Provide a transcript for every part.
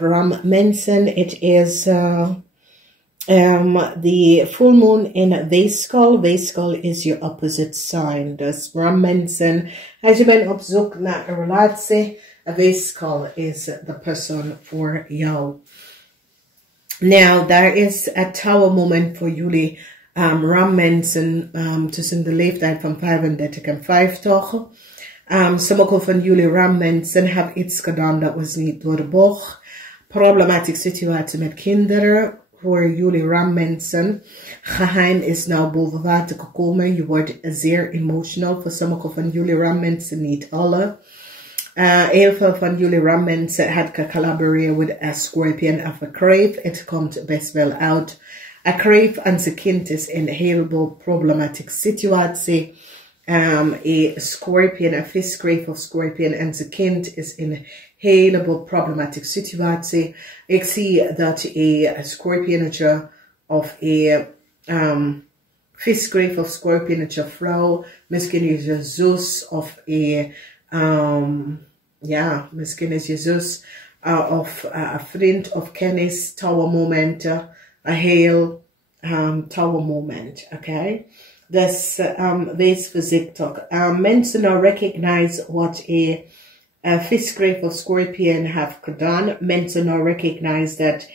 Ram Mensen. It is the full moon in weegschaal. Weegschaal is your opposite sign. Dus Ram Mensen, als je bent op zoek naar een relatie, weegschaal is the person voor jou. Now, there is a tower moment voor jullie Ram Mensen tussen de leeftijd van 35 en 50. Sommige van jullie Ram Mensen hebben iets gedaan dat was niet door de bocht. Problematische situatie met kinderen voor jullie Ram Mensen. Geheim is nou boven water gekomen. Je wordt zeer emotional. Voor sommige van jullie Ram Mensen, niet alle. Heel veel van jullie Ram Mensen had collaboreren with a Scorpion of a Crave. Het komt best wel uit. A Crave en zijn kind is in een heleboel problematische situatie. A Scorpion, a Fish Crave of Scorpion en zijn kind is in een heleboel problematische situatie. Ik zie dat a Scorpionetje of a Fish Crave of Scorpionetje vrouw, misschien is je zus of ja, misschien is je zus of een vriend of kennis, tower momenten, een heel tower moment, oké? Dus wees voorzichtig. Mensen nou recognize what a Fish Crave of Scorpion have gedaan. Mensen nou recognize that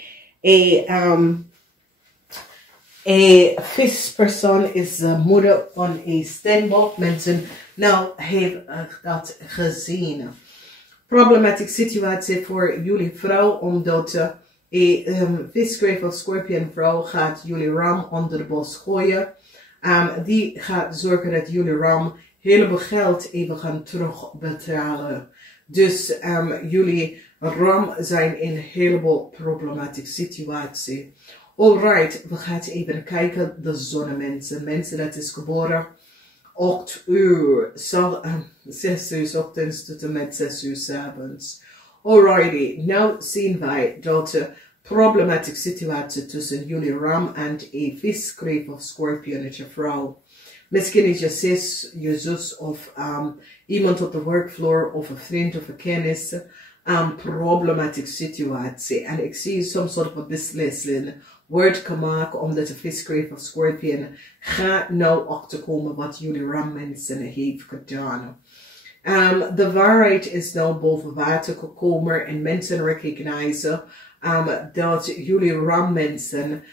a fish person is de moeder van een steenbok. Mensen nou heeft dat gezien. Problematische situatie voor jullie vrouw, omdat Fish Crave of Scorpion vrouw gaat jullie ram onder de bos gooien. Die gaat zorgen dat jullie ram heleboel geld even gaan terugbetalen. Dus jullie ram zijn in een heleboel problematische situatie. Alright, we gaan even kijken. De zonnemensen. Mensen dat is geboren 8 uur. 6 uur 's ochtends tot en met 6 uur 's avonds. Alrighty, nou zien wij dat de problematische situatie tussen jullie ram en een Fish Crave of Scorpionetje vrouw. Misschien is je zus of iemand op de workvloer of een vriend of een kennis. Problematische situatie. En ik zie soms soort van beslissing wordt gemaakt omdat de Fish Crave of Scorpion gaat nou achterkomen wat jullie ram mensen heeft gedaan. De waarheid is nou boven water gekomen en mensen recognizen dat jullie ram mensen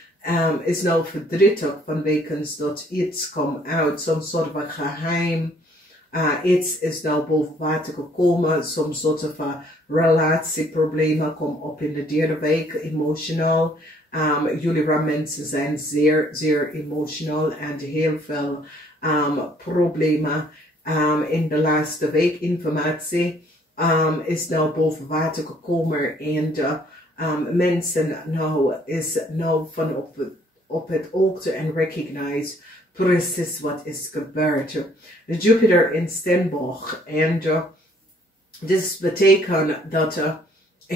is nou verdrietig vanwege dat iets komt uit, soms soort van geheim. Iets is nou boven water gekomen, soms soort van relatieproblemen komen op in de derde week, emotional. Jullie ram mensen zijn zeer, zeer emotional en heel veel problemen. In de laatste week informatie is nou boven water gekomen en mensen nou is nou van op het oogte en recognize precies wat is gebeurd. Jupiter in Steenbok en dit betekent dat een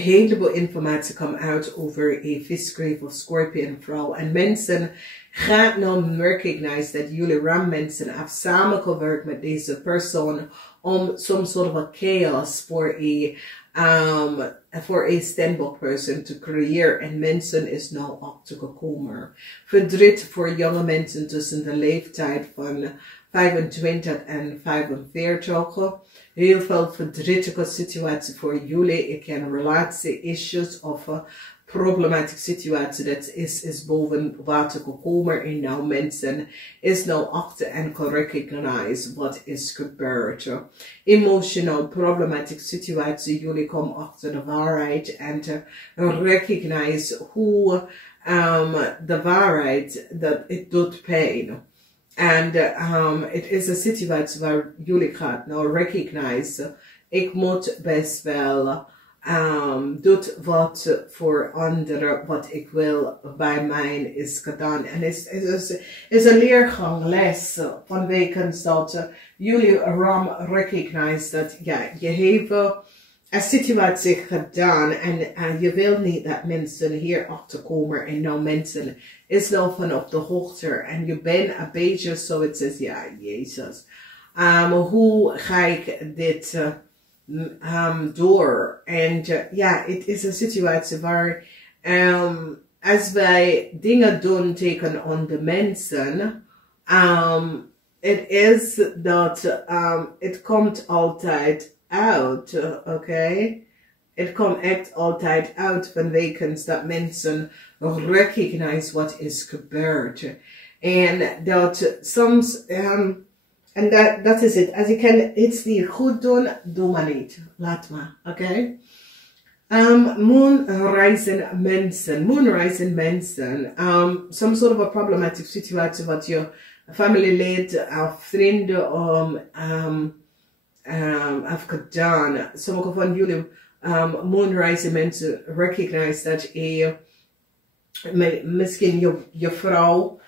heleboel informatie komt uit over een Fish Crave of Scorpion vrouw en mensen gaan nou recognize dat jullie ram mensen hebben samengewerkt met deze persoon om some sort of a chaos voor een Steenbok person te creëren en mensen is nou achtergekomen. Verdriet voor jonge mensen tussen de leeftijd van 25 en 45. Heel veel verdrietige situatie voor jullie. Ik ken relatie-issues of problematische situatie dat is boven water gekomen en nou mensen is nou achter en kan recognize wat is gebeurd. Emotional problematische situatie, jullie komen achter de waarheid en recognize hoe de waarheid dat het doet pijn. En het is een situatie waar jullie gaan nou recognize, ik moet best wel doet wat voor anderen wat ik wil bij mij is gedaan. En is een leergang, les vanwege dat jullie ram recognize dat ja, je heeft een situatie gedaan en je wil niet dat mensen hier achterkomen en nou mensen is nou van op de hoogte en je bent een beetje zoiets als ja, Jezus. Hoe ga ik dit door. En ja, het is een situatie waar als wij dingen doen tegen onze mensen, het is dat het komt altijd uit, oké? Het komt echt altijd uit vanwege dat mensen recognize wat is gebeurd. En dat soms, en dat is het. Als je kan iets niet goed doen, doe maar niet. Laat maar, oké? Moonrising mensen. Some sort of a problematic situatie wat je familielid of vrienden heeft gedaan. Sommige van jullie moonrising mensen recognize dat je misschien je vrouw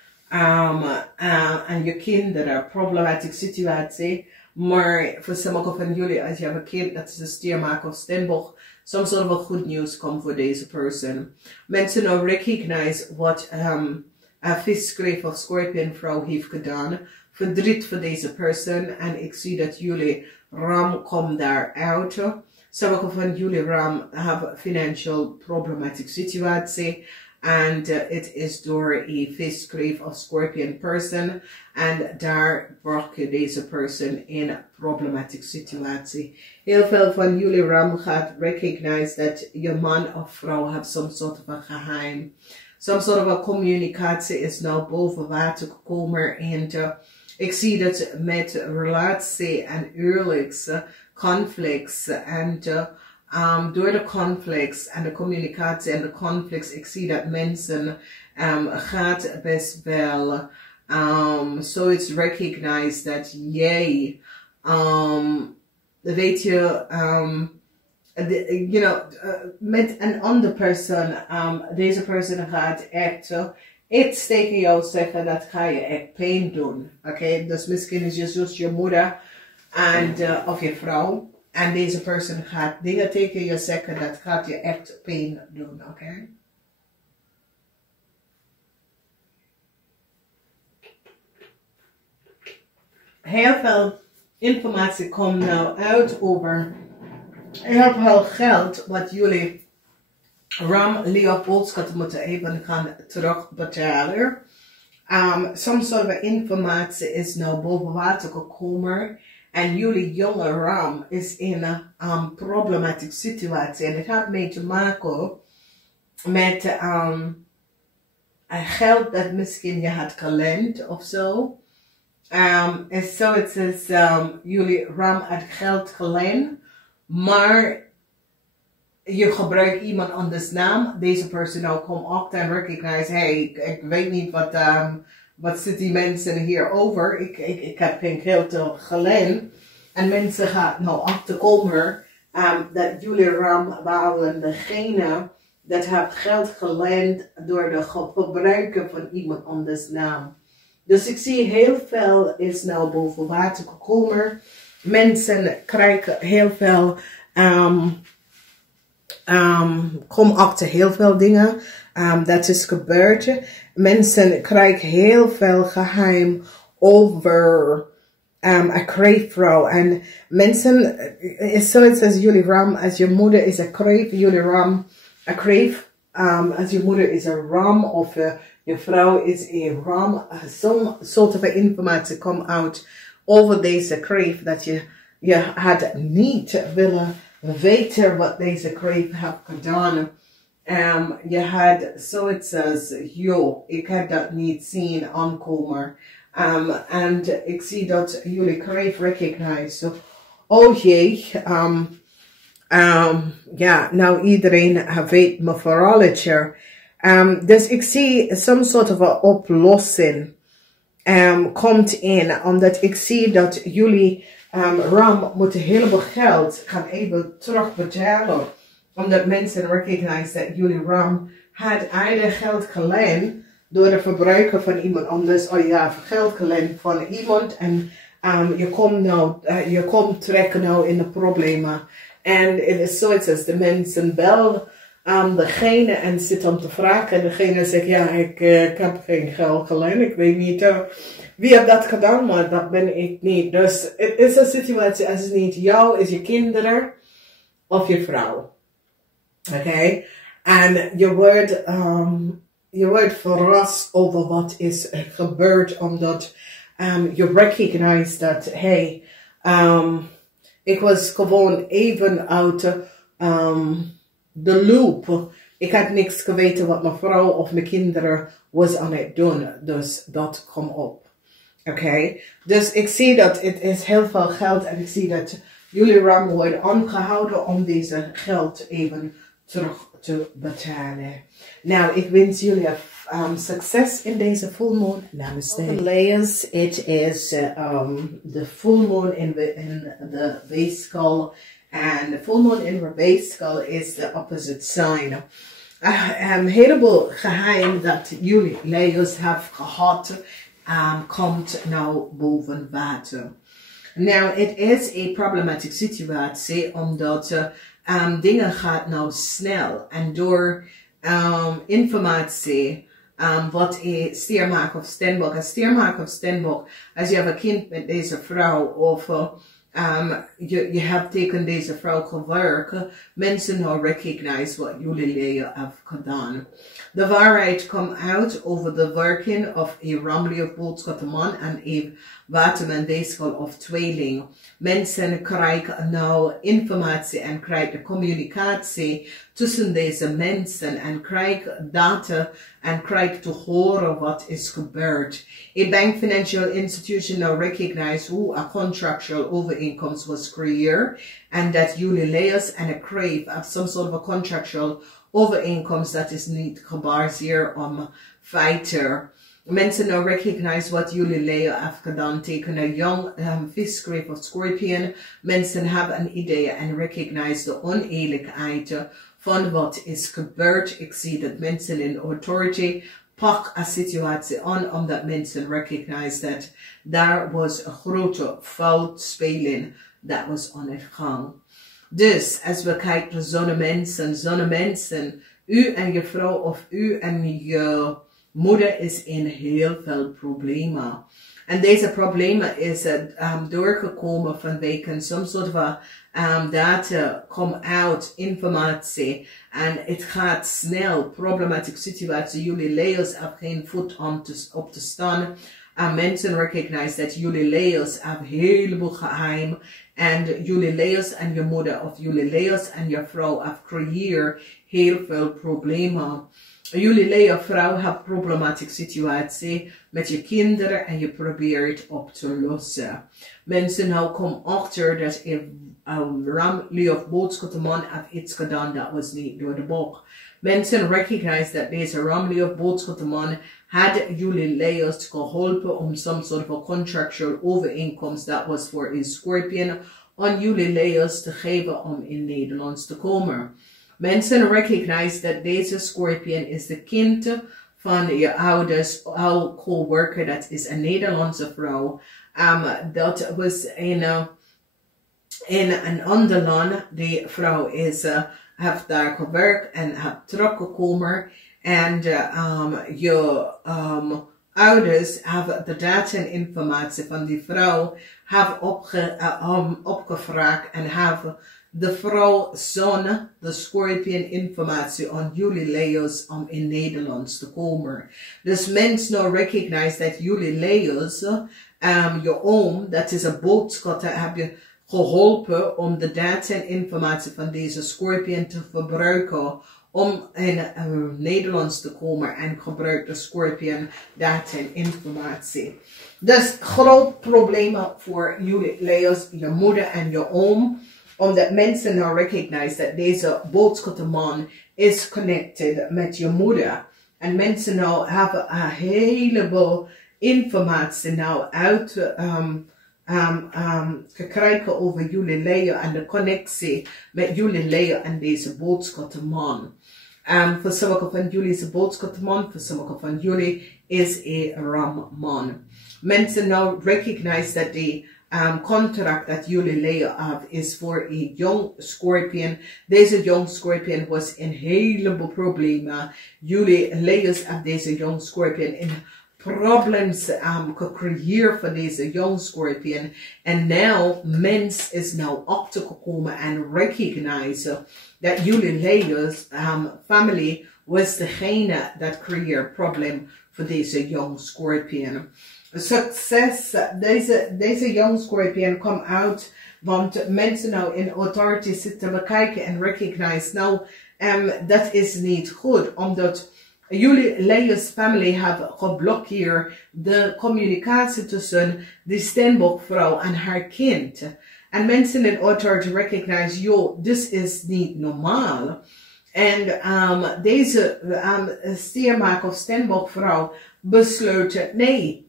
en je kinderen problematic situatie. Maar voor sommige van jullie, als je hebt een kind dat is een stiermaker of steenbok, some sort of a good news komt voor deze persoon. Mensen nou recognize wat een visskreef of scorpionvrouw heeft gedaan. Verdriet voor deze persoon. En ik zie dat jullie ram komt daaruit. Sommige van jullie ram hebben financial problematic situatie. And it is door a visskreef of scorpion person. En daar bracht je deze person in een problematic situatie. Heel veel van jullie ram gaat recognize dat je man of vrouw heeft some sort of a geheim. Some sort of a communicatie is nou boven water gekomen. En ik zie dat met relatie en huwelijks conflicts en door de conflicts en de communicatie en de conflicts, ik zie dat mensen gaat best wel zoiets recognize dat jij, weet je, you know, met een andere persoon, deze persoon gaat echt iets tegen jou zeggen, dat ga je echt pijn doen, oké? Dus misschien is je zus, je moeder en of je vrouw. En deze persoon gaat dingen tegen je zeggen, dat gaat je echt pijn doen, oké? Heel veel informatie komt nou uit over heel veel geld wat jullie LEEUW BOOGSCHUTTER moeten even gaan terugbetalen. Some sort of informatie is nou boven water gekomen. En jullie jonge ram is in een problematic situatie. En het heeft mee te maken met geld dat misschien je had geleend of zo. En zo het is jullie ram had geld geleend. Maar je gebruikt iemand anders naam. Deze persoon nou komt op en recognize, hey, ik weet niet wat zit die mensen hier over? Ik heb geen geld geleend. En mensen gaan nou achterkomen dat jullie ram waren degene dat heeft geld geleend door de gebruiken van iemand anders naam. Dus ik zie heel veel is nou boven water gekomen. Mensen krijgen heel veel, kom achter heel veel dingen. Dat is gebeurd. Mensen krijgen heel veel geheim over een kreefvrouw. En mensen, is zoiets als jullie ram, als je moeder is een kreef, jullie ram een kreef. Als je moeder is een ram of je vrouw is een ram. Zo'n soort van informatie komt uit over deze kreef dat je had niet willen weten wat deze kreef heeft gedaan. Je had zoiets als, joh, ik had dat niet zien aankomen. En ik zie dat jullie kreef recognize. Oh jee, ja, nou iedereen weet me vooralletje. Dus ik zie some sort of een oplossing komt in, omdat ik zie dat jullie ram moeten een heleboel geld gaan even terugbetalen. Omdat mensen recognize dat jullie ram had eigen geld geleend door de verbruiker van iemand anders. Oh ja, geld geleend van iemand en je komt trekken nou in de problemen. En het is zoiets als de mensen bel degene en zit om te vragen. En degene zegt, ja, ik heb geen geld geleend. Ik weet niet wie heeft dat gedaan, maar dat ben ik niet. Dus het is een situatie als het niet jou, is je kinderen. of je vrouw. Oké? En je wordt verrast over wat is gebeurd, omdat je recognize dat, hey, ik was gewoon even uit de loop. Ik had niks geweten wat mijn vrouw of mijn kinderen was aan het doen. Dus dat komt op. Oké? Dus ik zie dat het is heel veel geld. En ik zie dat jullie ram worden aangehouden om deze geld even terug te betalen. Nou, ik wens jullie succes in deze full moon. Namaste. Layers, it is the full moon in the base skull. And the full moon in the base skull is the opposite sign. Een heleboel geheim dat jullie Leo's hebben gehad, komt nou boven water. Nou, het is een problematische situatie, omdat dingen gaan nou snel. En door informatie, wat een stiermaker of stenbok. Een stiermaker of stenbok, als je hebt een kind met deze vrouw, of je hebt tegen deze vrouw gewerkt, mensen nou recognize wat jullie Leo hebben gedaan. De waarheid komt uit over de werking of een ramli of boodschatterman en een waterman weeskal of tweeling. Mensen krijgen nou informatie en krijgen communicatie tussen deze mensen en krijgen data en krijgen te horen wat is gebeurd. A bank financial institution now recognize hoe a contractual overeenkomst was creëerd and that jullie Leo's and a crave of some sort of a contractual overeenkomst dat is niet gebaseerd op feiten. Mensen nou recognize wat jullie Leo heeft gedaan tegen een jong vis, grave of scorpion. Mensen hebben een idee en recognize de oneerlijkheid van wat is gebeurd. Ik zie dat mensen in authority pak een situatie aan, omdat mensen recognize dat daar was een grote fout speling dat was aan het gang. Dus als we kijken naar zonnemensen, u en je vrouw of u en je moeder is in heel veel problemen. En deze problemen is doorgekomen vanwege some soort van data, come out, informatie. En het gaat snel, problematische situatie. Jullie Leo's hebben geen voet om op te staan. En mensen recognize dat jullie Leo's hebben heleboel geheim. En jullie Leo's en je moeder of jullie Leo's en je vrouw hebben creëerd heel veel problemen. Jullie Leo vrouw hebt problematische situatie met je kinderen en je probeert op te lossen. Mensen nou komen achter dat een ramli of boodschatterman heeft iets gedaan dat was niet door de boek. Mensen recognize dat deze ramli of boodschatterman had jullie Leo's geholpen om some sort of a contractual overeenkomst dat was voor een scorpion aan jullie Leo's te geven om in Nederland te komen. Mensen recognize dat deze scorpion is de kind van je ouders, jouw co-worker, dat is een Nederlandse vrouw. Dat was in een ander land. Die vrouw heeft daar gewerkt en heeft teruggekomen. En je ouders hebben de data en informatie van die vrouw opgevraagd en hebben de vrouw zon, de scorpion informatie aan jullie Leo's om in Nederland te komen. Dus mensen nou recognize dat jullie Leo's, je oom, dat is een boodschatter, heb je geholpen om de data en informatie van deze scorpion te gebruiken om in Nederland te komen en gebruik de scorpion data en informatie. Dus groot problemen voor jullie Leo's, je moeder en je oom. Omdat mensen nou recognize dat deze boodschatterman is connected met je moeder. En mensen nou hebben een heleboel informatie nou uit gekregen over jullie Leo en de connectie met jullie Leo en deze boodschatterman. Voor sommige van jullie is een boodschatterman, voor sommige van jullie is een ramman. Mensen nou recognize dat die contract dat jullie Leo hebben is voor een jong scorpion. Deze jong scorpion was in heleboel problemen. Jullie Leo's hebben deze jong scorpion in problems gecreëerd voor deze young Scorpion. En nou, mens is nou op te komen en recognize dat jullie Leeu's family was degene dat creëert probleem voor deze young Scorpion. Succes, deze young Scorpion komt uit, want mensen nou in authority zitten bekijken en recognize, nou, dat is niet goed, omdat jullie Leeu's family hebben geblokkeerd de communicatie tussen de Steenbokvrouw en haar kind. En mensen in authority recognize, yo, this is niet normaal. En deze steenmaker of Steenbokvrouw besloot, nee,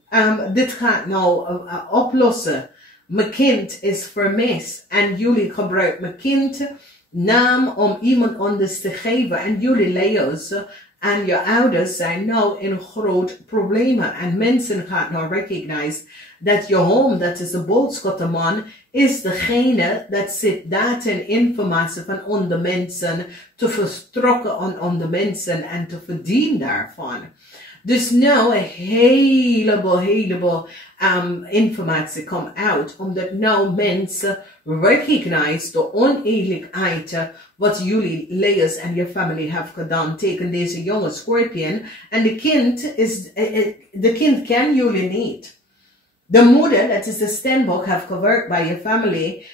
dit gaat nou oplossen. Mijn kind is vermist en jullie gebruiken mijn kind naam om iemand anders te geven. En jullie Leo's en je ouders zijn nou in groot problemen. En mensen gaan nou recognize dat je home, dat is de boodschappenman, is degene dat zit data en informatie van onder mensen te verstrokken aan onder mensen en te verdienen daarvan. Dus nou een heleboel informatie komt uit, omdat nou mensen recognize de oneerlijkheid wat jullie Leeu's en je familie hebben gedaan tegen deze jonge Scorpion. En de kind ken jullie niet. De moeder, dat is de Steenbok, heeft gewerkt bij je familie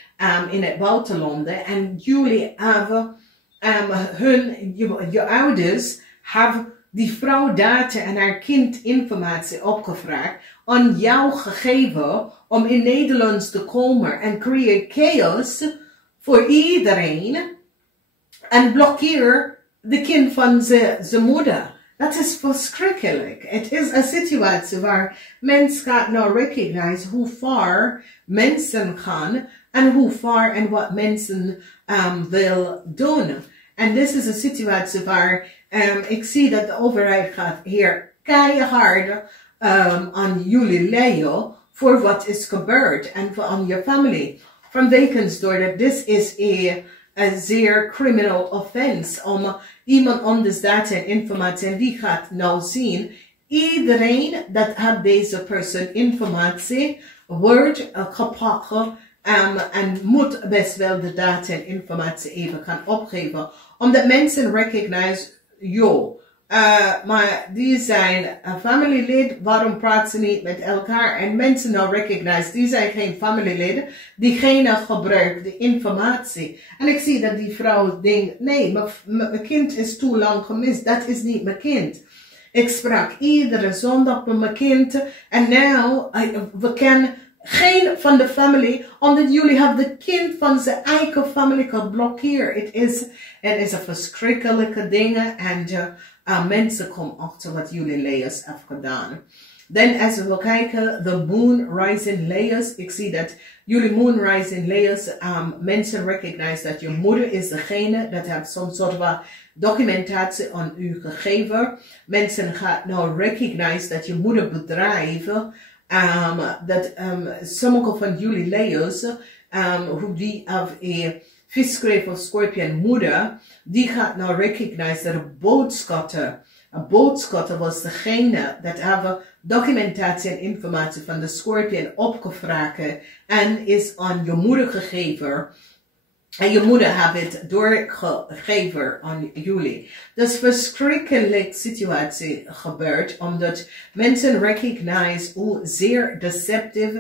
in het buitenland. En jullie hebben je ouders hebben die vrouw data en haar kind informatie opgevraagd, aan jou gegeven om in Nederland te komen en creëer chaos voor iedereen en blokkeer de kind van zijn moeder. Dat is verschrikkelijk. Het is een situatie waar mensen gaan nou recognize hoe ver mensen gaan en hoe ver en wat mensen wil doen. En dit is een situatie waar ik zie dat de overheid gaat hier keihard aan jullie Leo voor wat is gebeurd en voor aan je familie. Vanwege doordat dit is een zeer criminal offense om iemand anders data en informatie en die gaat nou zien. Iedereen dat had deze persoon informatie wordt gepakt en moet best wel de data en informatie even gaan opgeven. Omdat mensen recognize, yo, maar die zijn een familielid, waarom praten ze niet met elkaar? En mensen nou recognize, die zijn geen familielid, diegene gebruikt de informatie. En ik zie dat die vrouw denkt, nee, mijn kind is te lang gemist, dat is niet mijn kind. Ik sprak iedere zondag met mijn kind en nou, we kennen geen van de familie, omdat jullie hebben de kind van zijn eigen familie geblokkeerd. Het is een verschrikkelijke ding en mensen komen achter wat jullie Leo's hebben gedaan. Dan als we kijken, de Moon Rising Leo's, ik zie dat jullie Moon Rising Leo's, mensen recognize dat je moeder is degene dat heeft some soort van documentatie aan u gegeven. Mensen gaan nou recognize dat je moeder bedrijven, dat sommige van jullie Leo's, hoe die hebben een visschreef of Scorpion moeder, die gaat nou recognize dat een boodschatter was degene dat hebben documentatie en informatie van de Scorpion opgevraagd en is aan je moeder gegeven. En je moeder heeft het doorgegeven aan jullie. Dus verschrikkelijke situatie gebeurt, omdat mensen recognize hoe zeer deceptief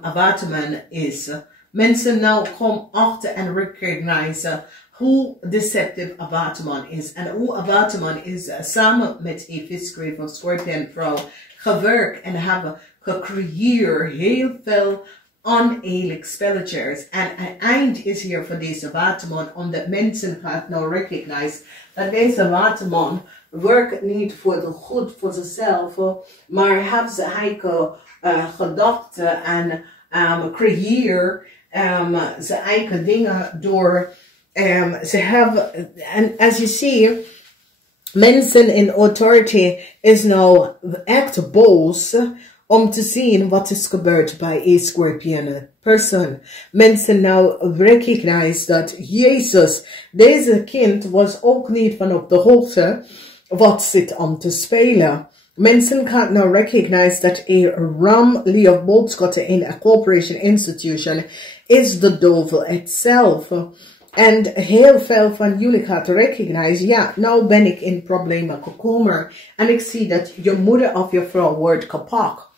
Abateman is. Mensen nou komen achter en recognize hoe deceptief Abateman is. En hoe Abateman is samen met een visschreef of Scorpion vrouw gewerkt en hebben gecreëerd heel veel oneerlijk spelletjes. En het eind is hier voor deze waterman, omdat mensen gaan nou recognize dat deze waterman werkt niet voor de goed voor zichzelf, maar heeft zijn eigen gedachten en creëer zijn eigen dingen door ze hebben, en als je ziet, mensen in authority is nou echt boos om te zien wat is gebeurd bij een Scorpion persoon. Mensen nou recognize dat Jezus, deze kind was ook niet van op de hoogte wat zit om te spelen. Mensen gaat nou recognize that a ram LEEUW BOOGSCHUTTER in a corporation institution is de duivel itself. En heel veel van jullie gaat recognize, ja, nou ben ik in problemen gekomen. En ik zie dat je moeder of je vrouw wordt kapot.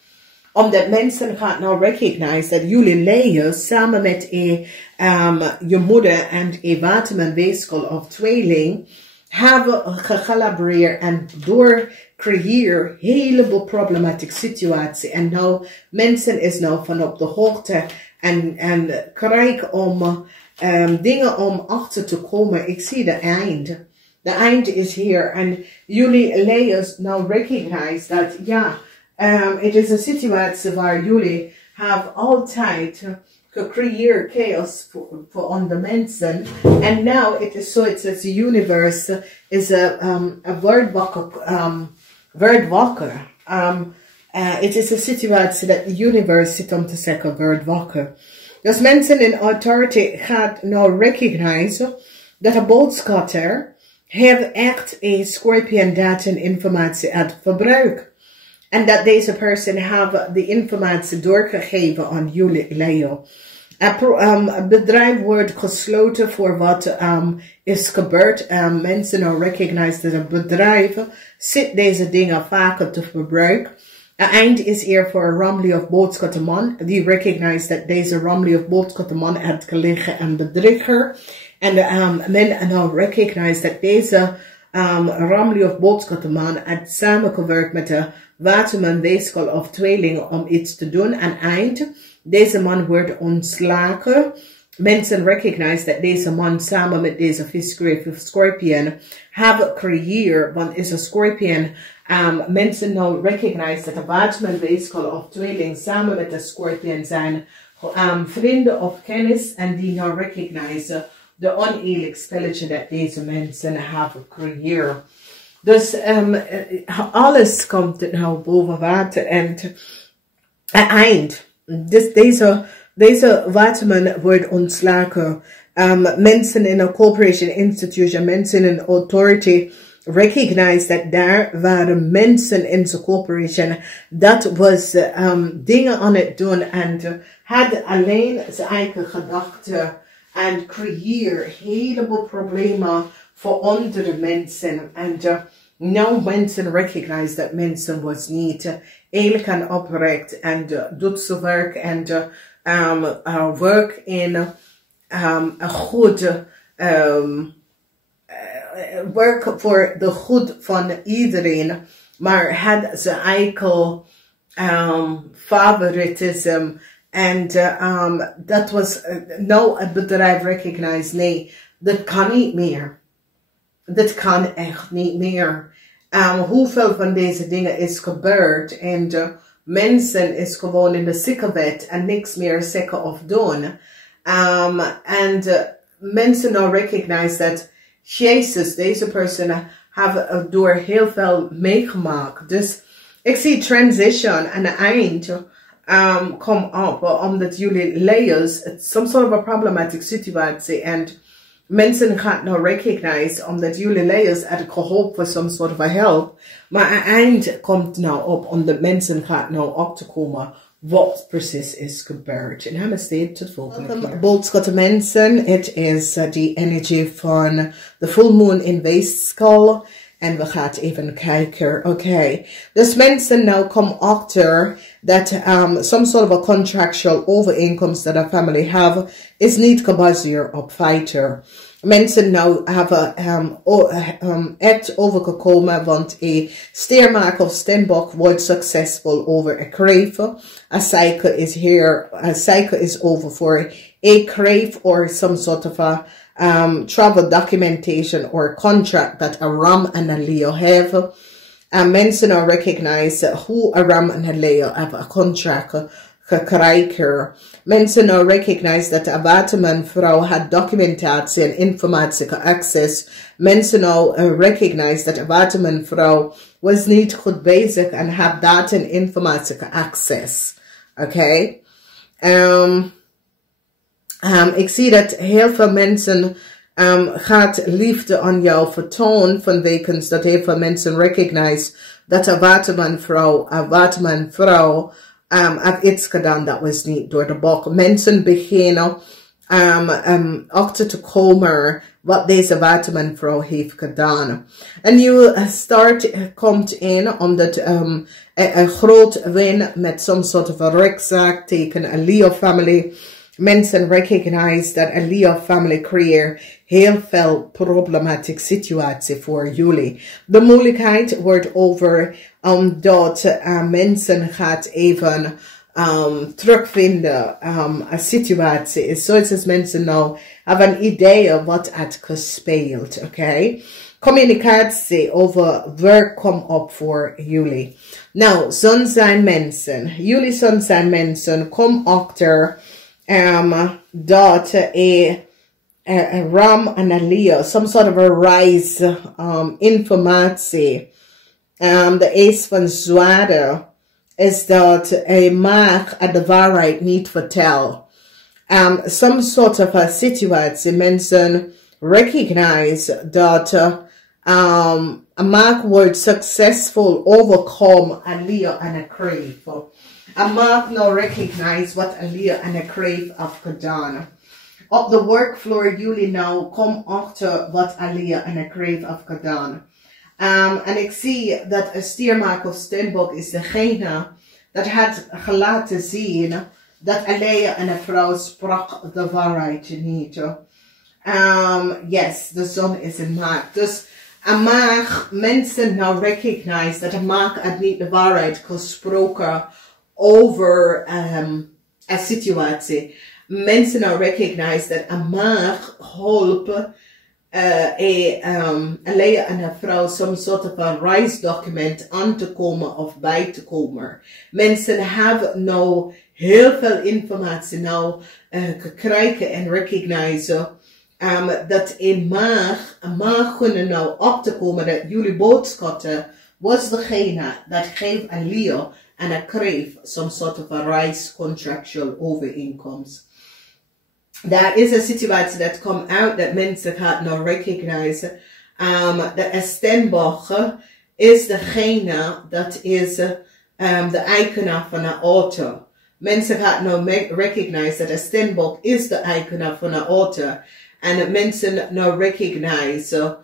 Omdat mensen gaan nou recognize dat jullie LEEUW samen met je moeder en een waterman weeskal of tweeling hebben gecollaboreerd en door creëer heleboel problematische situaties. En nou, mensen is nou van op de hoogte en krijgen om dingen om achter te komen. Ik zie de eind. De eind is hier. En jullie LEEUW nou recognize dat, ja, het is een situatie waar jullie hebben altijd gecreëerd chaos voor andere mensen. En nou, het is zoiets dat de universe is een wordwakker. Het is een situatie dat de universe zit om te zeggen wordwakker. Dus mensen in authority gaat nou recognize dat een boodschatter heeft echt een scorpion data en informatie uit verbruik. En dat deze persoon heeft de informatie doorgegeven aan jullie LEEUW. Het bedrijf wordt gesloten voor wat is gebeurd. Mensen nou recognize dat het bedrijf zit deze dingen vaker te verbruiken. Het eind is hier voor een ram LEEUW BOOGSCHUTTER man. Die recognize dat deze ram LEEUW BOOGSCHUTTER man heeft gelegen en bedrieger. En men nou recognize dat deze ram LEEUW BOOGSCHUTTER man heeft samengewerkt met de waterman weeskal of tweeling om iets te doen. En eind, deze man wordt ontslagen. Mensen recognize dat deze man samen met deze visgrave of scorpion hebben gecreëerd, want is een scorpion. Mensen nou recognize dat de waterman weeskal of tweeling samen met de scorpion zijn vrienden of kennis en die nou recognize de oneerlijk spelletje dat deze mensen hebben gecreëerd. Dus alles komt nou boven water en het eind. Dus deze waterman wordt ontslagen. Mensen in een corporation institution, mensen in authority recognize dat daar waren mensen in de corporation dat was dingen aan het doen en had alleen zijn eigen gedachten en creëer heleboel problemen voor andere mensen. En nou mensen recognize dat mensen was niet eerlijk en oprecht en doet ze werk en werk in een goede werk voor de goed van iedereen, maar had zijn eigen favoritisme. En dat was nou het bedrijf recognize, nee, dat kan niet meer. Dat kan echt niet meer. Hoeveel van deze dingen is gebeurd en mensen is gewoon in de ziekenbed en niks meer zeggen of doen. En mensen nou recognize dat Jezus, deze personen hebben door heel veel meegemaakt. Dus ik zie transition en het eind kom op, omdat jullie LEEUW, it's some sort of a problematic situatie en mensen gaan nou recognize, omdat jullie LEEUW hebben gehoopt voor some sort of a help, maar het eind komt nou op, omdat mensen gaan nou op te komen wat precies is gebeurd. En namaste, tot volgende keer. Boogschutter mensen, het is de energie van de full moon in weeskal. En we gaan even kijken. Oké. Dus mensen nou komen achter dat some sort of a contractual overeenkomst dat a family have is niet gebaseerd op feiten. Mensen nou hebben echt overgekomen, want een steermaker of steenbok wordt succesvol over een crave. A cycle is here, a cycle is over for a crave or some sort of a travel documentation or contract that a ram and a LEEUW have. Mensen nou recognize hoe a ram and a LEEUW have a contract gekregen. Mensen nou recognize dat de waterman vrouw had documentatie en informatie access. Mensen nou recognize dat de waterman vrouw was niet goed bezig en had data en informatie access. Oké. Ik zie dat heel veel mensen gaat liefde aan jou vertonen vanwege dat heel veel mensen recognize dat een watermanvrouw heeft iets gedaan dat was niet door de boek. Mensen beginnen achter te komen wat deze watermanvrouw heeft gedaan. Een nieuwe start komt in omdat een groot win met some sort of a rechtszaak tegen een LEEUW family. Mensen recognize dat een LEEUW family creëert heel veel problematische situatie voor jullie. De moeilijkheid wordt over dat mensen gaat even terugvinden een situatie is. Zoals als mensen nou hebben een idee wat het gespeeld, oké? Communicatie over werk komt op voor jullie. Nou, zon zijn mensen. Jullie zon zijn mensen. Kom achter dat een ram en een LEEUW, some sort of a rise informatie. De ace van zwaarden is dat een maag de waarheid niet vertelt. Some sort of a situatie. Mensen recognize dat een maag wordt succesvol overkomen een LEEUW en een kreef. Een maag nou recognize wat een LEEUW en een kreef heeft gedaan. Op de workvloer jullie nou kom achter wat een LEEUW en een kreef heeft gedaan. En ik zie dat een stiermaker of steenbok is degene dat had gelaten zien dat een LEEUW en een vrouw sprak de waarheid niet. Yes, de zon is een maag. Dus een maag, mensen nou recognize dat een maag had niet de waarheid gesproken over een situatie. Mensen nou recognize dat een maag hulp een LEEUW en een vrouw some sort of a reisdocument aan te komen of bij te komen. Mensen hebben nou heel veel informatie nou gekregen en recognize dat een maag kunnen nou op te komen dat jullie boodschatten was degene dat geeft een LEEUW en een kreef some sort of a reis contractual overeenkomst. Daar is een situatie dat komt uit dat mensen gaan nou recognize dat een steenbok is degene dat is de eigenaar van een auto. Mensen gaan nou recognize dat een steenbok is de eigenaar van een auto. En dat mensen nou recognize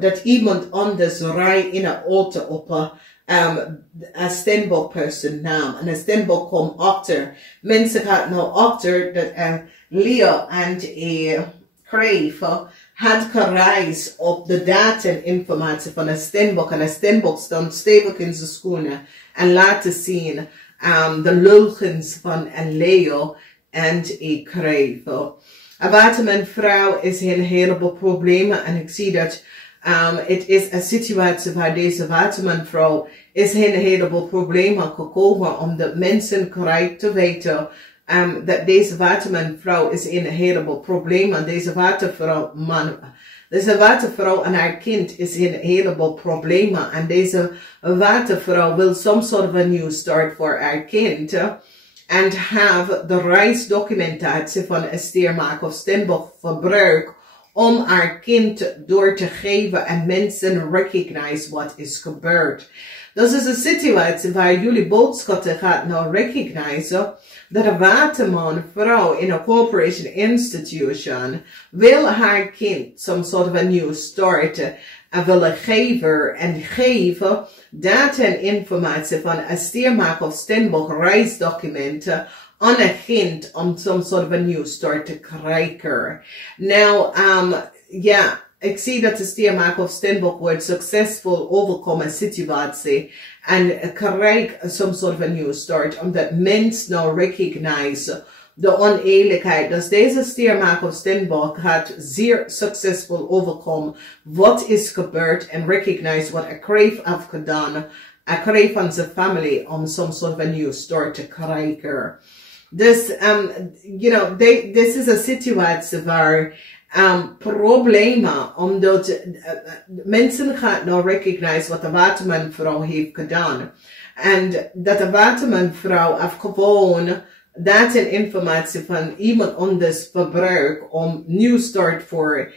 dat iemand anders rijdt in een auto op een steenbok persoon naam. En een steenbok komt achter. Mensen gaan nou achter dat LEEUW en een kreef had gereisd op de data-informatie van een steenbok. En een steenbok stond stevig in zijn schoenen en laten zien de leugens van een LEEUW en een kreef. Een watermanvrouw is een heleboel problemen en ik zie dat het is een situatie waar deze watermanvrouw is een heleboel problemen gekomen omdat mensen krijgen te weten dat deze watermanvrouw is in een heleboel problemen. Deze watervrouw en haar kind is in een heleboel problemen. En deze watervrouw wil some sort of a new start voor haar kind. En have de reisdocumentatie van een stiermaker of steenbok gebruikt om haar kind door te geven en mensen recognize wat is gebeurd. Dus is een situatie waar jullie boodschappen gaat nou recognize dat een watermanvrouw in een corporation institution wil haar kind some sort of a new start willen geven en geven data en informatie van een stiermaker of steenbok reisdocumenten aan een kind om some sort of a new start te krijgen. Nou, ja, ik zie dat de stiermaker of steenbok wordt succesvol overkomen situatie en krijgt some sort of a new start omdat mensen nou recognize de oneerlijkheid. Dus deze stiermaker of steenbok gaat zeer succesvol overkomen wat is gebeurd en recognize wat een kreef heeft gedaan. Een kreef van zijn familie om some sort of a new start te krijgen. Dus, you know, this is a situatie waar problemen, omdat mensen gaan nou recognize wat de watermanvrouw heeft gedaan. En dat de watermanvrouw heeft gewoon data en informatie van iemand anders gebruikt om new start voor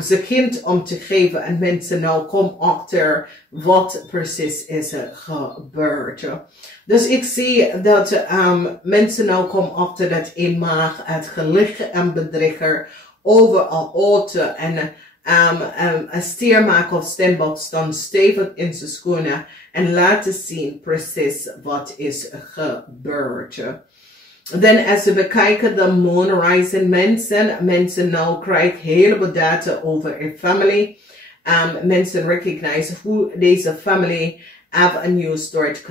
zijn kind om te geven. En mensen nou kom achter wat precies is gebeurd. Dus ik zie dat mensen nou komen achter dat een maag, het gelicht en bedrieger overal auto en een stiermaker of stembok staan stevig in zijn schoenen en laten zien precies wat is gebeurd. Dan als we bekijken de moon rising mensen nou krijgen heleboel data over een family. Mensen recognize hoe deze family have a new start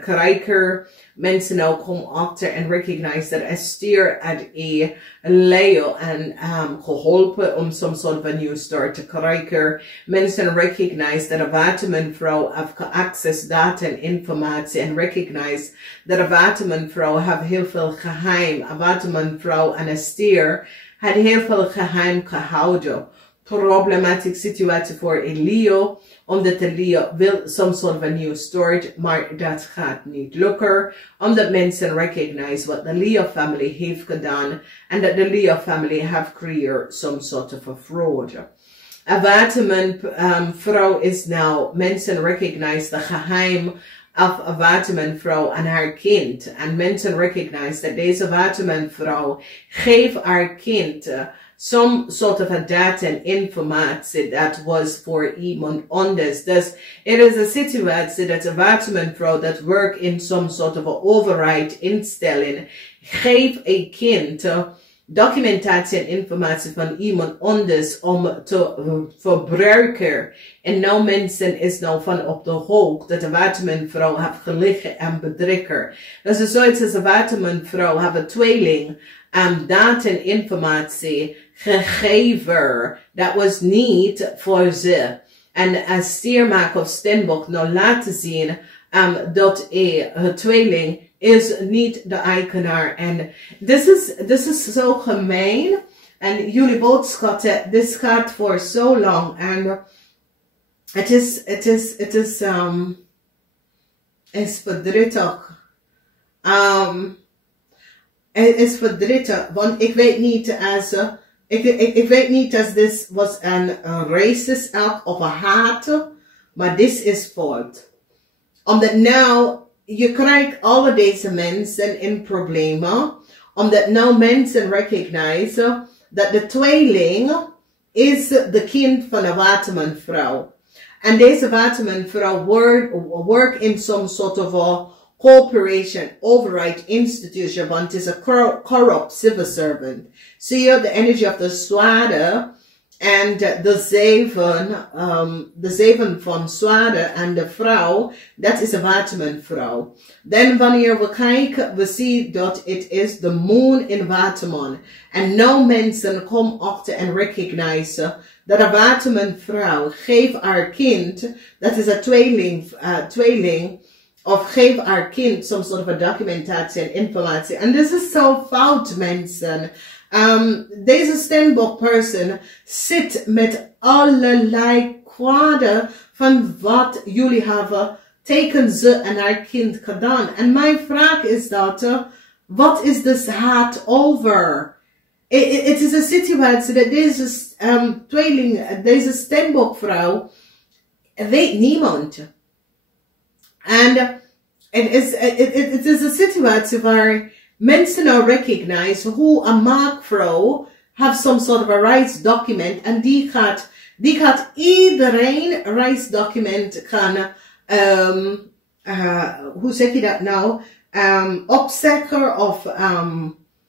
krijgen. Mensen nou komen achter en recognize dat een stier uit een leeuw en geholpen om some sort of a new start te krijgen. Mensen recognize dat een watermanvrouw heeft access data en informatie en recognize dat een watermanvrouw heeft heel veel geheim. Een watermanvrouw en een stier had heel veel geheim gehouden. Problematic situatie voor een leeuw, omdat de leeuw wil some sort of a new start, maar dat gaat niet lukken, omdat mensen recognize wat de leeuw family heeft gedaan en dat de leeuw family have created some sort of a fraud. Een watermanvrouw is nou, mensen recognize de geheim of een watermanvrouw en haar kind. En mensen recognize dat deze watermanvrouw geeft haar kind some sort of a data and informatie that was for iemand anders. Dus it is a situatie dat een watermanvrouw dat work in some sort of a override instelling geeft een kind documentatie en informatie van iemand anders om te verbruiken. En nou mensen is nou van op de hoogte dat de watermanvrouw heeft gelegen en bedrikker. Dus zoiets als een watermanvrouw heeft een tweeling data en informatie gegeven. Dat was niet voor ze. En als stiermaker of stembok nou laten zien dat een tweeling is niet de eigenaar. En this is zo gemeen. En jullie boodschatten, dit gaat voor zo lang. En het is verdrietig. Het is verdrietig, want ik weet niet als ik weet niet als dit was een racist act of een haat, maar dit is fout. Omdat nou, je krijgt alle deze mensen in problemen, omdat nou mensen recognize dat de tweeling is de kind van een watermanvrouw. En deze watermanvrouw work in some sort of a corporation, override institution, want het is een corrupt civil servant. Zie je de energy of de zwaarden en de zeven van zwaarden en de vrouw, dat is een watermanvrouw. Dan wanneer we kijken, we zien dat het is de moon in waterman. En nou mensen komen achter en recognize dat een watermanvrouw geeft haar kind, dat is een tweeling, of geef haar kind some sort of a documentatie en informatie. En dit is zo fout, mensen. Deze stembok person zit met allerlei kwade van wat jullie hebben tegen ze en haar kind gedaan. En mijn vraag is dat, wat is dus haat over? Het is een situatie dat deze tweeling, deze stembokvrouw, weet niemand. En het is een situatie waar mensen nou recognize hoe een maakvrouw have some sort of a rights document en die gaat iedereen rights document gaan, hoe zeg je dat nou, opzeggen of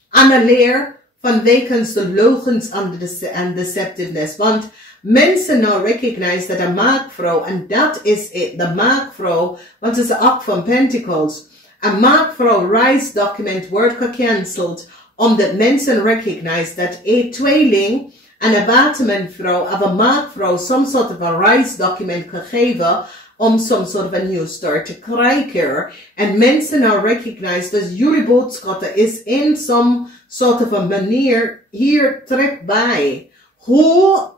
annuleren vanwege de leugens en deceptiveness. Want mensen nou recognize dat een maakvrouw, en dat is het, de maakvrouw, want het is de act van Pentacles. Een maakvrouw rights document wordt gecanceld, omdat mensen recognize dat een tweeling en een watermanvrouw of een maakvrouw some sort of a rights document gegeven om some sort of a new start te krijgen. En mensen nou recognize dat jullie boodschappen is in some sort of a manier hier terug bij. Hoe,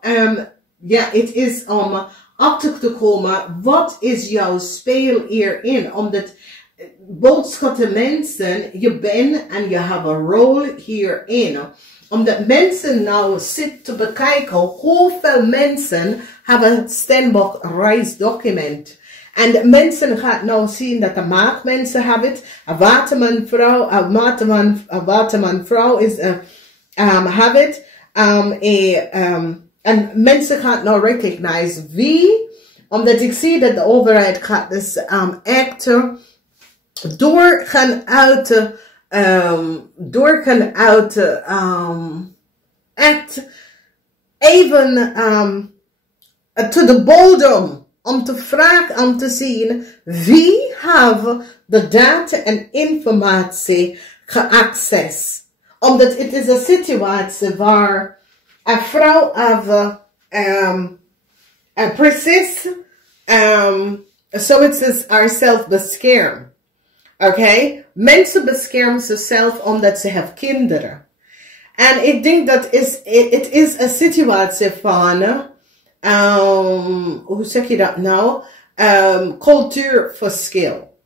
het is om achter te komen, wat is jouw speel hierin? Omdat Boogschutter mensen, je bent en je hebt een rol hierin. Omdat mensen nou zitten te bekijken hoeveel mensen hebben het Steenbok reisdocument. En de mensen gaan nou zien dat de maagdmensen hebben het. Een watermanvrouw is have it. En mensen gaan nou recognize wie. Omdat ik zie dat de overheid gaat dus echt doorgaan uit echt even to the bodem. Om te vragen, om te zien wie heeft de data en informatie geaccess. Omdat het is een situatie waar een vrouw heeft precies zoiets is haarzelf beschermt. Oké? Mensen beschermen zichzelf omdat ze hebben kinderen. En ik denk dat het is een situatie van hoe zeg je dat nou? Cultuurverschil.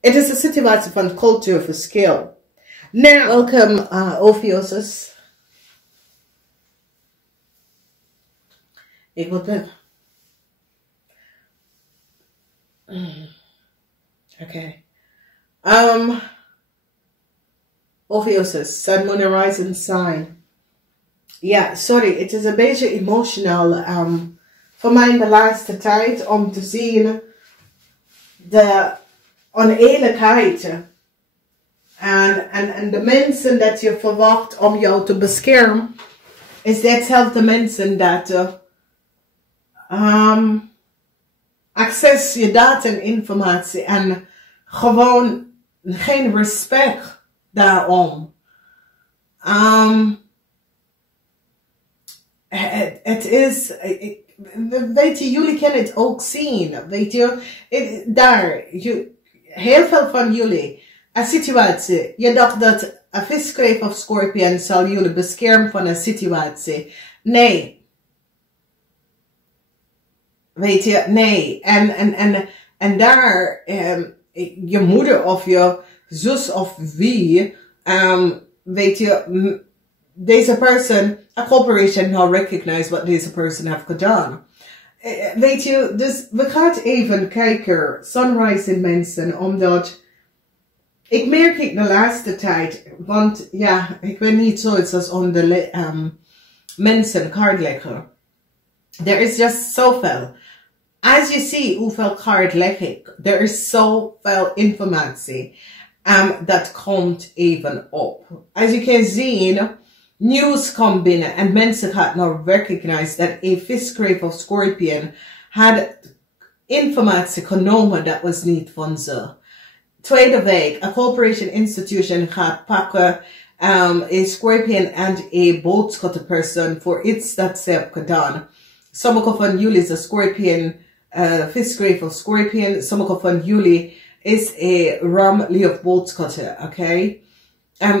Het is een situatie van cultuurverschil. Nou, welkom Ophiuchus. Ik moet weg. Oké. Ophiuchus, Sun, Moon, and Rising sign. Ja, sorry, het is een beetje emotional voor mij de laatste tijd om te zien de oneerlijkheid en de mensen dat je verwacht om jou te beschermen, is datzelfde mensen dat access je data en informatie en gewoon geen respect daarom. Het is, weet je, jullie kunnen het ook zien, weet je, heel veel van jullie, een situatie, je dacht dat een viskreef of scorpion zal jullie beschermen van een situatie. Nee. Weet je, nee. En daar, je moeder of je zus of wie, weet je, deze persoon, a corporation now recognize what deze person heeft gedaan. Weet je, dus we gaan even kijken, sunrise in mensen, omdat ik merk de laatste tijd, want ja, ik ben niet zoiets als om de mensen kaartleggen. Er is just zoveel. As you see hoeveel kaartleg ik, er is zoveel informatie dat komt even op. As you can see, nieuws komt binnen en mensen gaan nou recognize dat een viskreef of scorpion had informatie genomen dat was niet van ze. Tweede week, een corporation institution gaat pakken een scorpion en een boodschapperpersoon voor iets dat ze hebben gedaan. Sommige van jullie is een scorpion, viskreef of scorpion. Sommige van jullie is een ram LEEUW BOOGSCHUTTER, oké?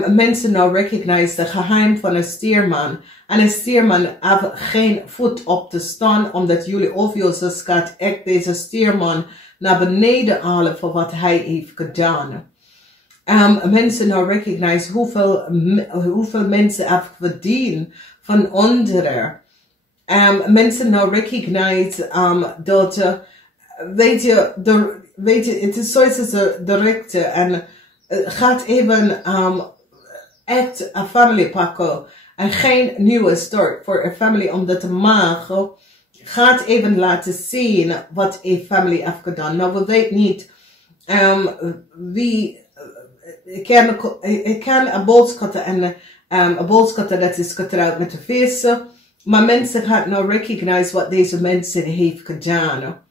Mensen nou recognize de geheim van een stierman. En een stierman heeft geen voet op te staan, omdat jullie Ophiuchus gaat echt deze stierman naar beneden halen voor wat hij heeft gedaan. Mensen nou recognize hoeveel mensen hebben verdiend van anderen. Mensen nou recognize dat, weet je, het is zoals de rechter en gaat even echt een familie pakken en geen nieuwe start voor een familie, omdat de maag gaat even laten zien wat een familie heeft gedaan. Nou, we weten niet wie, ik ken een boodschatter en een boodschatter dat is getrouwd met de feesten, maar mensen gaan nou recognize wat deze mensen heeft gedaan.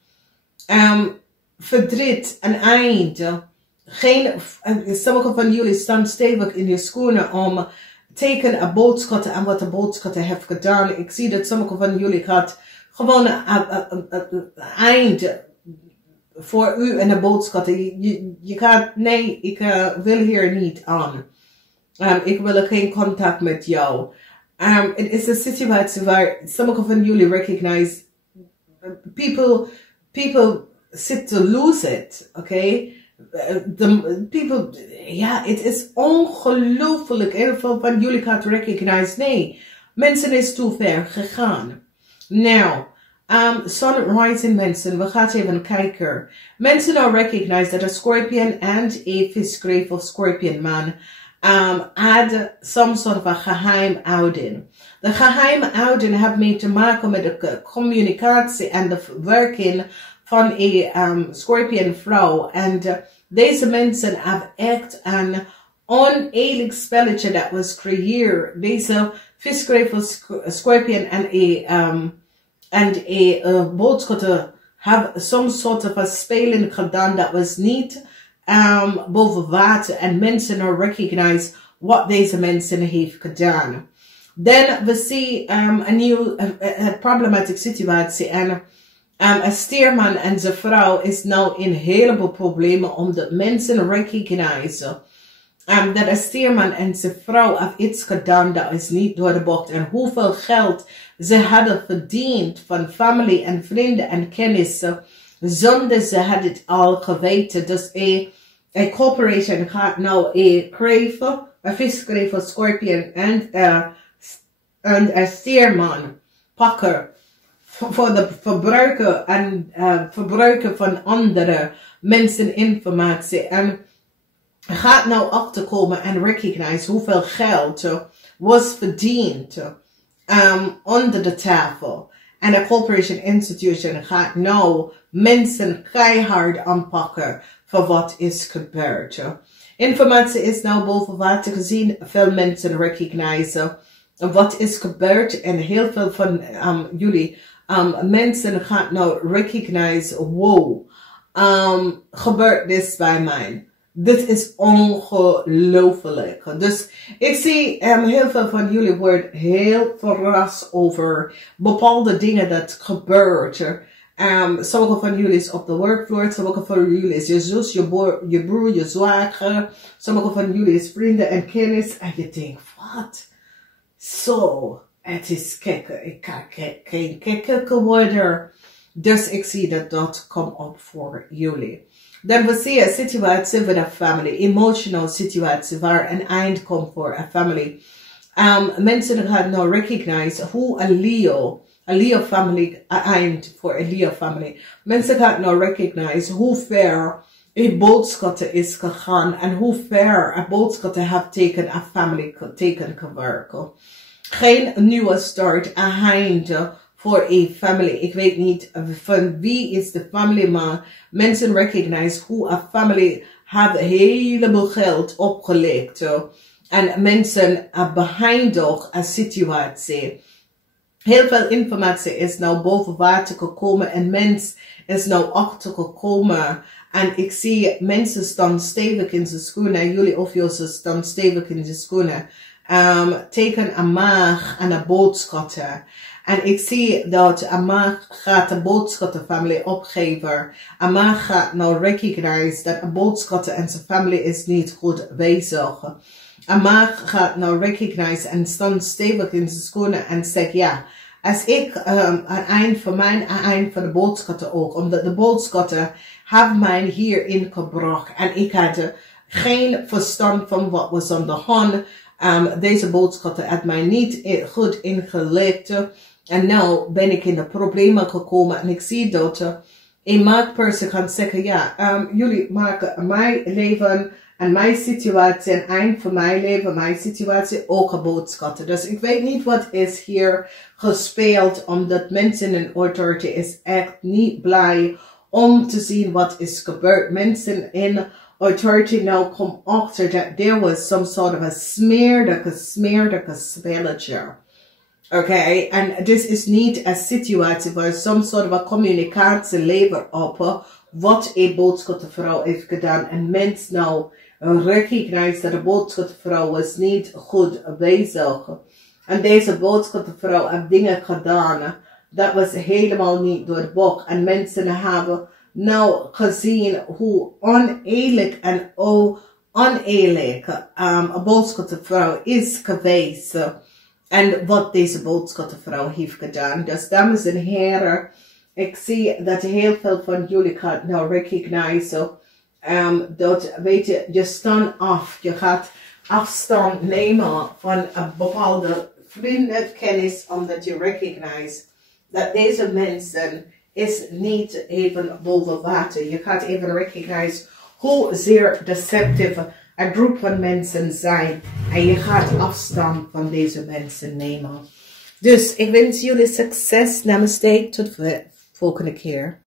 Verdriet, een einde. Sommige van jullie staan stevig in je schoenen om teken een boodschatter en wat de boodschatter heeft gedaan. Ik zie dat sommige van jullie gaat gewoon een einde voor u en de boodschatter. Je gaat, nee, ik wil hier niet aan. Ik wil geen contact met jou. Het is een situatie waar sommige van jullie recognize people sit to lose it, okay? de people, ja, het is ongelooflijk. Heel veel van jullie gaat recognize, nee, mensen is te ver gegaan. Nou, Sun rising mensen, we gaan even kijken. Mensen are recognize that a scorpion and a fish grave of scorpion man had some sort of a geheimhouding. De geheimhouding heeft mee te maken met de communicatie en de werking van een scorpion vrouw. En deze mensen hebben echt een oneerlijk spelletje dat was creëerd. Deze fish grave of scorpion en een boodschutter have some sort of a speling gedaan dat was niet boven water en mensen are recognize wat deze mensen heeft gedaan. Dan we zien een nieuw problematic situatie en een steerman en zijn vrouw is nou in een heleboel problemen omdat mensen recognize dat een steerman en zijn vrouw heeft iets gedaan dat is niet door de bocht en hoeveel geld ze hadden verdiend van familie en vrienden en kennissen zonder ze hadden het al geweten. Dus een corporation gaat nou een kreven, een viskreven, scorpion en een steerman pakken voor de verbruiken van andere mensen informatie en gaat nou achterkomen en recognize hoeveel geld was verdiend onder de tafel. En de corporation institution gaat nou mensen keihard aanpakken voor wat is gebeurd. Informatie is nou boven water gezien. Veel mensen recognize wat is gebeurd. En heel veel van jullie mensen gaan nou recognize, wow, gebeurt dit bij mij. Dit is ongelooflijk. Dus ik zie heel veel van jullie worden heel verrast over bepaalde dingen dat gebeurt. Sommige van jullie is op de werkvloer, sommige van jullie is je zus, je broer, je zwager. Sommige van jullie is vrienden en kennis. En je denkt, wat? Zo, het is kicken. Ik kan geen kikker worden. Dus ik zie dat dat komt op voor jullie. Dan we zien een situatie met een family, emotional situatie waar een eind komt voor een family. Mensen gaan nou recognize hoe een Leo family, eind voor een Leo family. Mensen gaan nou recognize hoe ver een boodschappen is gegaan en hoe ver een boodschappen heeft tegen een family tegen gewerkt. Geen nieuwe start, een einde voor een family. Ik weet niet van wie is de family, maar mensen recognize hoe een family heeft een heleboel geld opgelegd. En mensen behind een situatie. Heel veel informatie is nou boven water gekomen en mens is nou achtergekomen. En ik zie mensen staan stevig in zijn schoenen. Jullie Ophiuchus staan stevig in zijn schoenen. Tegen een maag en een boodschatten. En ik zie dat een maag gaat de boodschattenfamilie opgeven. Een maag gaat nou recognize dat een boodschatten en zijn familie is niet goed bezig. Een maag gaat nou recognize en staan stevig in zijn schoenen en zegt ja, als ik een eind voor mijn, een eind voor de boodschatten ook. Omdat de boodschatten hebben mij hierin gebracht en ik had geen verstand van wat was aan de hand. Deze boodschappen had mij niet goed ingelicht. En nu ben ik in de problemen gekomen en ik zie dat een maakperson kan zeggen, ja, jullie maken mijn leven en mijn situatie en eind van mijn leven, mijn situatie ook een boodschappen. Dus ik weet niet wat is hier gespeeld, omdat mensen in authority is echt niet blij om te zien wat is gebeurd. Mensen in authority nou komen achter dat there was some sort of a smerige spelletje. Okay, en dit is niet een situatie waar some sort of a communicatie levert op wat een boodschappenvrouw heeft gedaan. En mens nou recognize dat de boodschappenvrouw was niet goed bezig. En deze boodschappenvrouw heeft dingen gedaan dat was helemaal niet door de bocht. En mensen hebben nou gezien hoe oneerlijk en oneerlijk een boodschappenvrouw is geweest. En wat deze boodschappenvrouw heeft gedaan. Dus dames en heren, ik zie dat heel veel van jullie gaat nou recognize Dat, weet je, je staat af. Je gaat afstand nemen van een bepaalde vrienden, kennis, omdat je recognize dat deze mensen is niet even boven water. Je gaat even recognize hoe zeer deceptief een groep van mensen zijn. En je gaat afstand van deze mensen nemen. Dus ik wens jullie succes. Namaste. Tot de volgende keer.